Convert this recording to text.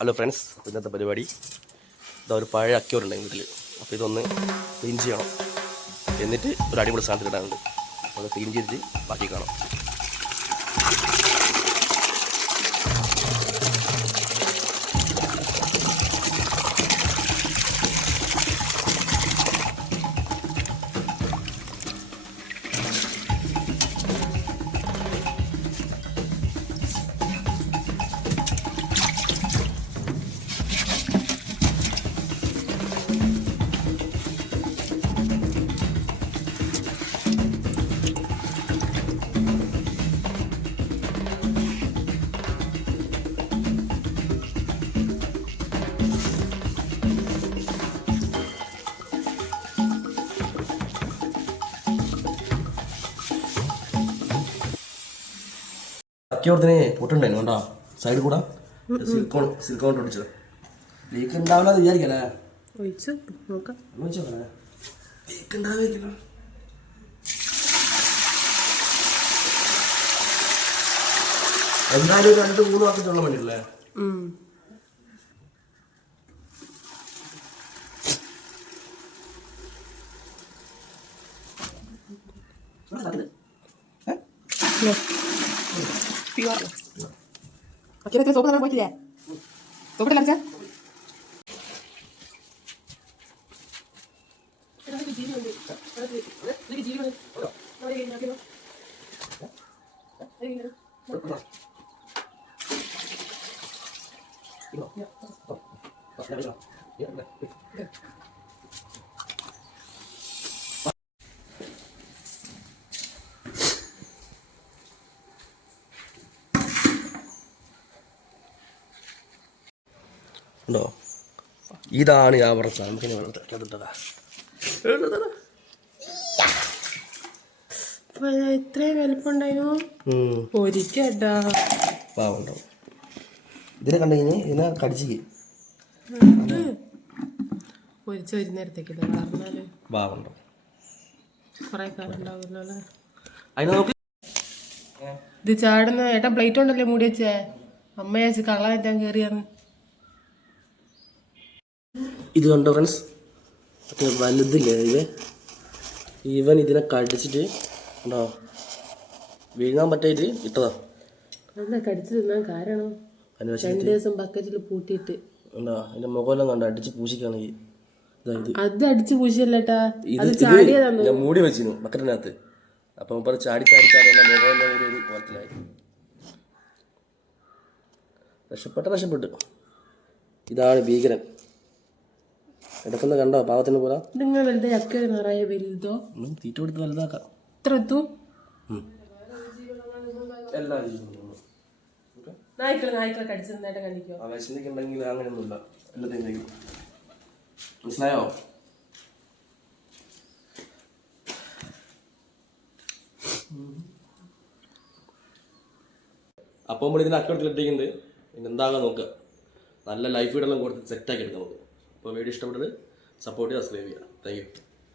Hello friends, ഇന്നത്തെ പരിപാടി ഇതാ ഒരു പഴയ അക്യൂറുണ്ടായി വീട്ടിൽ. അപ്പോൾ ഇതൊന്ന് ക്ലീൻ ചെയ്യണം. എന്നിട്ട് ഒരു അടിപൊളി സാധനത്തിൽ ഇടാനുണ്ട്. അത് ക്ലീൻ ചെയ്തിട്ട് ബാക്കി കാണാം. അക്യൂറത്തിന് പൊട്ടുണ്ടായിരുന്നു കേട്ടോ, സൈഡിൽ കൂടെ സിലിക്കോൺ ഒടിച്ചത്. ലീക്ക് ഉണ്ടാവില്ല എന്ന് വിചാരിക്കല്ലേ, ലീക്ക് ഉണ്ടാവില്ല. എന്തായാലും 2-3 വാക്കിട്ടുള്ള വേണ്ടിയില്ലേ. സോപ്പ് തരാൻ പോയിട്ടില്ലേ? സോപ്പിട്ട് ലഭിച്ച ഉണ്ടോ? ഇതാണ് ഞാൻ പറഞ്ഞ സാധനം. ഇത്രയും വലുപ്പുണ്ടായിരുന്നു. ഒരിക്കട്ടാ പാവുണ്ടോ? ഇതിനെ കണ്ടു കഴിഞ്ഞാൽ ഇതിനെ കടിച്ചിക്ക് ഒരു നേരത്തേക്കില്ല പറഞ്ഞാല് പാവുണ്ടോ? കൊറേ കാലം ഉണ്ടാവില്ലോ അല്ലേ. അതിനെ നോക്കി ഇത് ചാടുന്ന ഏട്ടാ പ്ലേറ്റ് ഉണ്ടല്ലേ മൂടി വെച്ചേ. അമ്മയാച്ച് കള്ളാറ്റാൻ കയറിയാന്ന്. ഇത് കണ്ടോ ഫ്രണ്ട്സ്, മറ്റേ വലുതില്ലേ ഇവൻ ഇതിനെ കടിച്ചിട്ട് ഉണ്ടോ വിഴുങ്ങാൻ പറ്റായിട്ട് ഇട്ടതാ. എന്താ കടിച്ചു തിന്നാൻ കാരണം? 2 ദിവസം ബക്കറ്റിൽ പൂട്ടിയിട്ട് ഉണ്ടോ. അതിന്റെ മുഖമെല്ലാം കണ്ടോ അടിച്ച് പൂശിക്കാണെങ്കിൽ. അത് അടിച്ച് പൂശിയല്ലേട്ടാ, ഞാൻ മൂടി വെച്ചിരുന്നു ബക്കറ്റിനകത്ത്. അപ്പം ഇപ്പം ചാടി ചാടി ചാടി എൻ്റെ മുഖമെല്ലാം കൂടി ഒരു കുളത്തിലായി. രക്ഷപ്പെട്ടു. ഇതാണ് ഭീകരൻ. ഇടക്കുന്ന കണ്ടോ പാവത്തിന് പോലെ. നിങ്ങൾ വലുത് ചക്ക നിറയെ വലുതോ തീറ്റ കൊടുത്ത് വലുതാക്കാം. ഇത്ര എത്തും. നായ്ക്കളെ കടിച്ചിരുന്നായിട്ട് കണ്ടിക്കോ. വിശന്നിക്കുണ്ടെങ്കിൽ അങ്ങനെയൊന്നുമില്ല, എല്ലാത്തിനും മനസ്സിലായോ? അപ്പോൾ നമ്മൾ ഇതിന് അക്കൗണ്ടിൽ ഇട്ടിട്ടുണ്ട്. പിന്നെ എന്താകാൻ നോക്കുക, നല്ല ലൈഫ് ഫീഡെല്ലാം കൊടുത്ത് സെറ്റാക്കി എടുക്കാം നമുക്ക്. അപ്പോൾ വീഡിയോ ഇഷ്ടപ്പെട്ടത് സപ്പോർട്ട് ചെയ്യുക, സബ്സ്ക്രൈബ് ചെയ്യുക. Thank you.